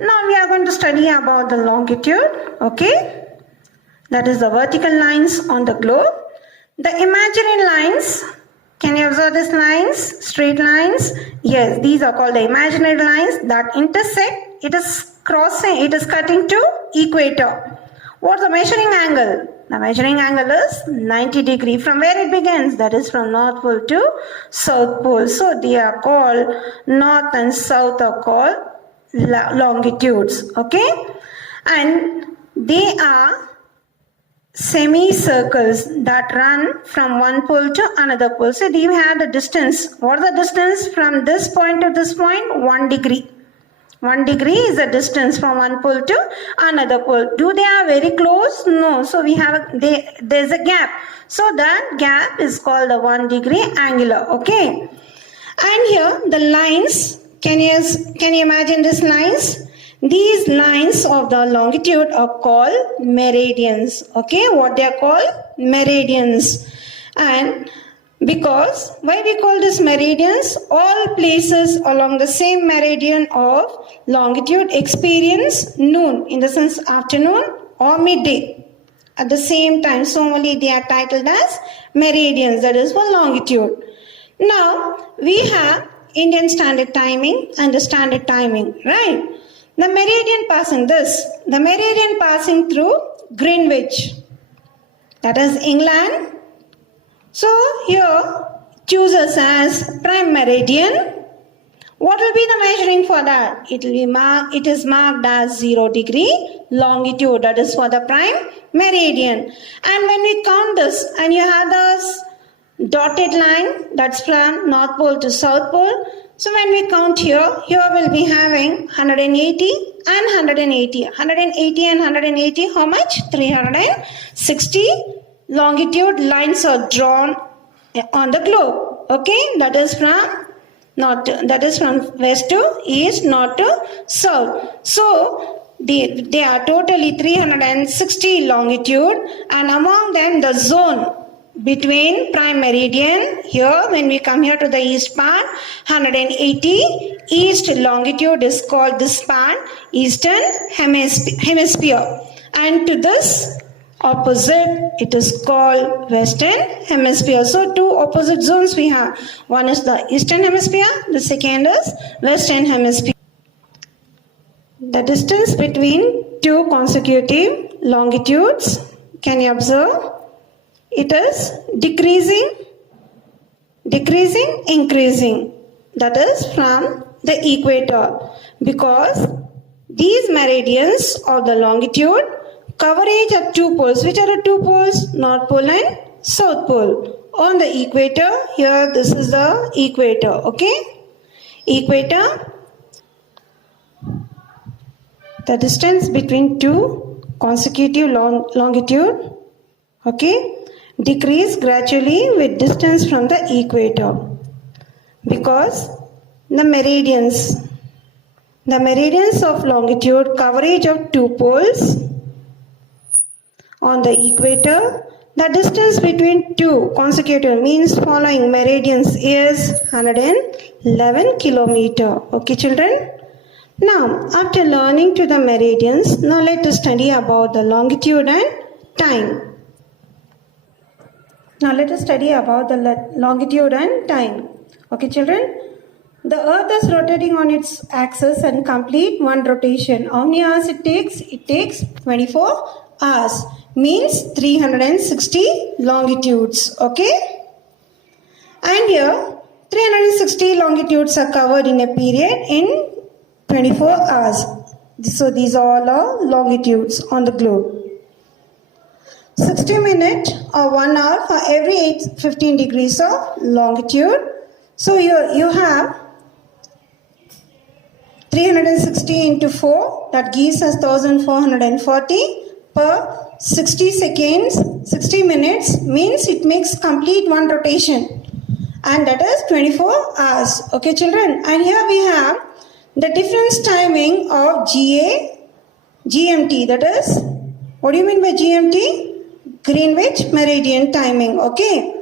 Now we are going to study about the longitude, okay? That is the vertical lines on the globe. The imaginary lines, can you observe these lines? Straight lines? Yes, these are called the imaginary lines that intersect. It is crossing, it is cutting to equator. What's the measuring angle? The measuring angle is 90 degree. From where it begins? That is from North Pole to South Pole. So they are called, North and South are called longitudes, okay? And they are semicircles that run from one pole to another pole. So do you have the distance? What is the distance from this point to this point? 1 degree. 1 degree is the distance from one pole to another pole. Do they are very close? No. So we have there's a gap. So that gap is called the 1 degree angular. Okay. And here the lines. Can you imagine these lines? These lines of the longitude are called meridians. Okay, what they are called? Meridians. And because, why we call this meridians? All places along the same meridian of longitude experience noon, in the sense afternoon or midday at the same time. So only they are titled as meridians, that is for longitude. Now, we have Indian Standard Timing and the Standard Timing, right? The meridian passing through Greenwich, that is England. So here chooses as prime meridian. What will be the measuring for that? It is marked as 0 degree longitude, that is for the prime meridian. And when we count this, and you have this dotted line, that's from North Pole to South Pole. So when we count here we'll be having 180 and 180. 180 and 180, how much? 360 longitude lines are drawn on the globe. Okay, that is from west to east, north to south. So they are totally 360 longitude, and among them the zone between prime meridian, here when we come here to the east part, 180 east longitude is called this part eastern hemisphere, and to this opposite it is called western hemisphere. So two opposite zones we have. One is the eastern hemisphere, the second is western hemisphere. The distance between two consecutive longitudes, can you observe? It is decreasing, increasing. That is from the equator, because these meridians of the longitude coverage at two poles. Which are the two poles? North Pole and South Pole. On the equator, here this is the equator. Okay, equator. The distance between two consecutive longitude. Okay. Decrease gradually with distance from the equator, because the meridians of longitude coverage of two poles on the equator. The distance between two consecutive means following meridians is 111 kilometer. Okay, children. Now, after learning to the meridians, now let us study about the longitude and time. Now let us study about the longitude and time. Okay, children. The earth is rotating on its axis and complete one rotation. How many hours it takes? It takes 24 hours. Means 360 longitudes. Okay. And here 360 longitudes are covered in a period in 24 hours. So these all are longitudes on the globe. 60 minutes or 1 hour for every 15 degrees of longitude. So you have 360 into 4, that gives us 1440 per 60 seconds. 60 minutes means it makes complete one rotation, and that is 24 hours. Okay, children. And here we have the difference timing of GMT. That is, what do you mean by GMT? Greenwich Meridian Timing. Okay.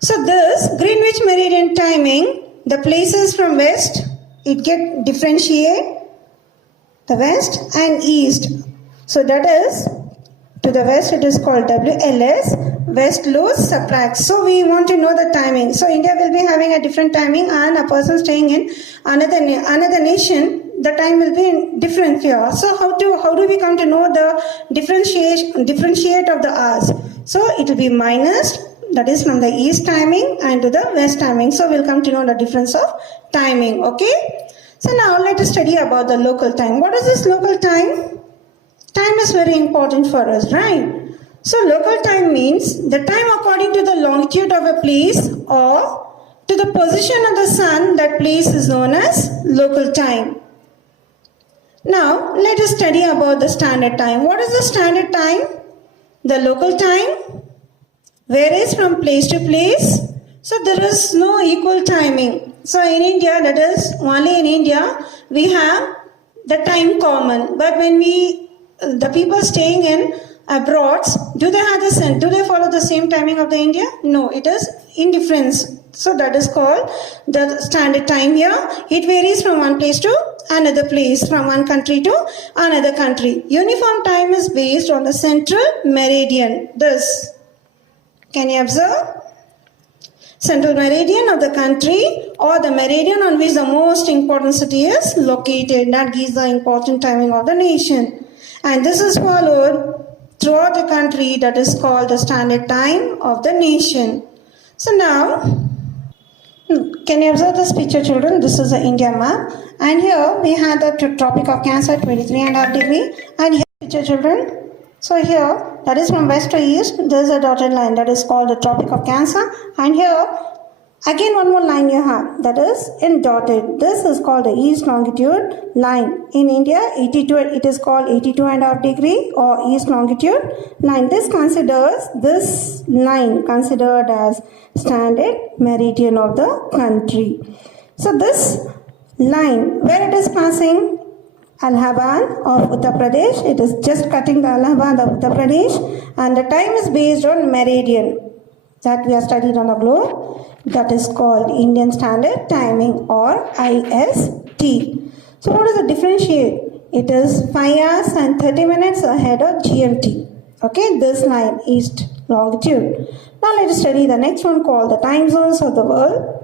So this Greenwich Meridian Timing, the places from west, it get differentiate. the west and east. So that is, to the west it is called WLS, west lose subtract. So we want to know the timing. So India will be having a different timing, and a person staying in another nation, the time will be different here. So how do we come to know the differentiate of the hours? So it will be minus, that is from the east timing and to the west timing. So we'll come to know the difference of timing. Okay. So now let us study about the local time. What is this local time? Time is very important for us, right? So local time means the time according to the longitude of a place or to the position of the sun. That place is known as local time. Now let us study about the standard time. What is the standard time? The local time varies from place to place. So there is no equal timing. So in India, that is only in India, we have the time common. But when the people staying in abroad, do they follow the same timing of the India? No, it is indifference. So that is called the standard time here. It varies from one place to another place, from one country to another country. Uniform time is based on the central meridian. This, can you observe? Central meridian of the country, or the meridian on which the most important city is located. That gives the important timing of the nation. And this is followed throughout the country. That is called the standard time of the nation. So now, can you observe this picture, children? This is the India map. And here we have the Tropic of Cancer, 23.5 degrees. And here, picture, children. So here, that is from west to east, there is a dotted line that is called the Tropic of Cancer. And here, again one more line you have, that is in dotted. This is called the east longitude line. In India, it is called 82.5 degree or east longitude line. This line considered as standard meridian of the country. So this line, where it is passing, Allahabad of Uttar Pradesh. It is just cutting the Allahabad of Uttar Pradesh, and the time is based on meridian that we have studied on the globe. That is called Indian Standard Timing, or IST. So what is the differentiate? It is 5 hours and 30 minutes ahead of GMT. Okay, this line, east longitude. Now let us study the next one called the time zones of the world.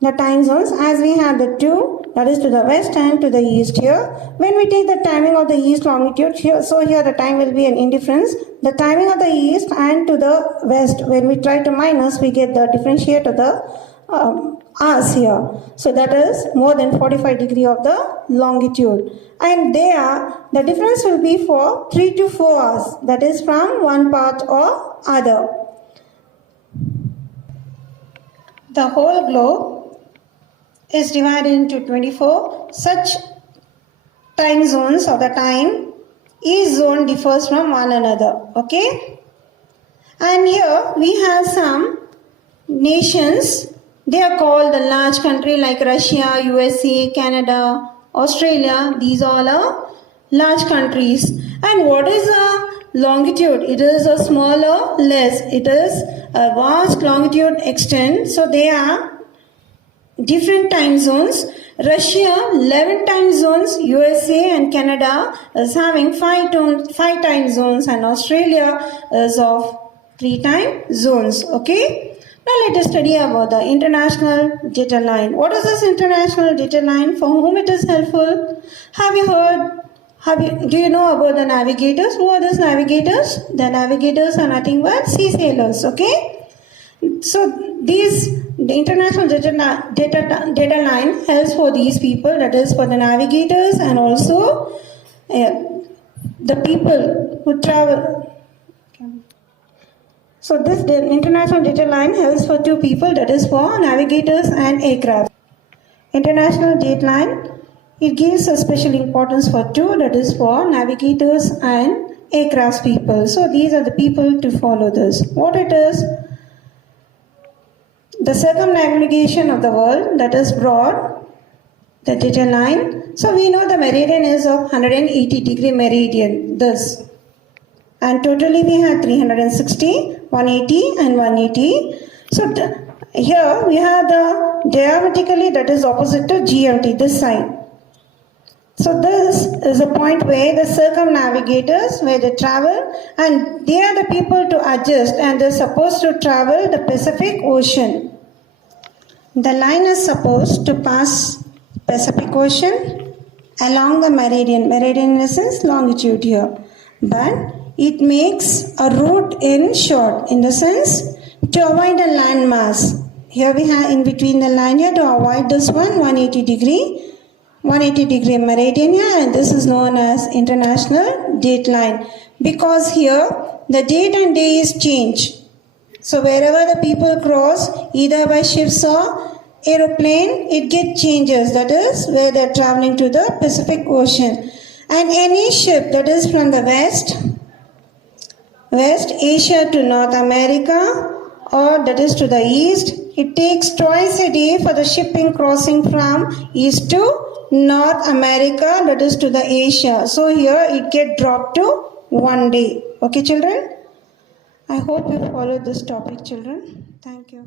The time zones, as we have the two, that is to the west and to the east here. When we take the timing of the east longitude here, so here the time will be an indifference. The timing of the east and to the west, when we try to minus, we get the differentiate of the hours here. So that is more than 45 degree of the longitude. And the difference will be for 3 to 4 hours. That is from one part or other. The whole globe is divided into 24 such time zones of the time. Each zone differs from one another. Okay, and here we have some nations. They are called the large country like Russia, USA, Canada, Australia. These all are large countries. And what is a longitude? It is a smaller, less. It is a vast longitude extent. So they are different time zones. Russia, 11 time zones. USA and Canada is having 5 time zones, and Australia is of 3 time zones. Okay. Now let us study about the international data line. What is this international data line? For whom it is helpful? Do you know about the navigators? Who are these navigators? The navigators are nothing but sea sailors. Okay. So the international data line helps for these people, that is for the navigators and also the people who travel. So this international data line helps for 2 people, that is for navigators and aircraft. International data line, it gives a special importance for 2, that is for navigators and aircraft people. So these are the people to follow this. What it is? The circumnavigation of the world, that is broad, the data line. So we know the meridian is of 180 degree meridian, this. And totally we have 360, 180 and 180. So here we have the diametrically, that is opposite to GMT, this side. So this is a point where the circumnavigators, where they travel, and they are the people to adjust, and they're supposed to travel the Pacific Ocean. The line is supposed to pass Pacific Ocean along the meridian. Meridian in the sense longitude here. But it makes a route in short, in the sense to avoid a landmass. Here we have in between the line here to avoid this one 180 degree meridian here, and this is known as international date line, because here the date and day is changed. So wherever the people cross, either by ships or aeroplane, it gets changes. That is where they are traveling to the Pacific Ocean. And any ship that is from the West Asia to North America, or that is to the east, it takes twice a day for the shipping crossing from east to North America, that is to the Asia. So here it get dropped to 1 day. Okay, children? I hope you follow this topic, children. Thank you.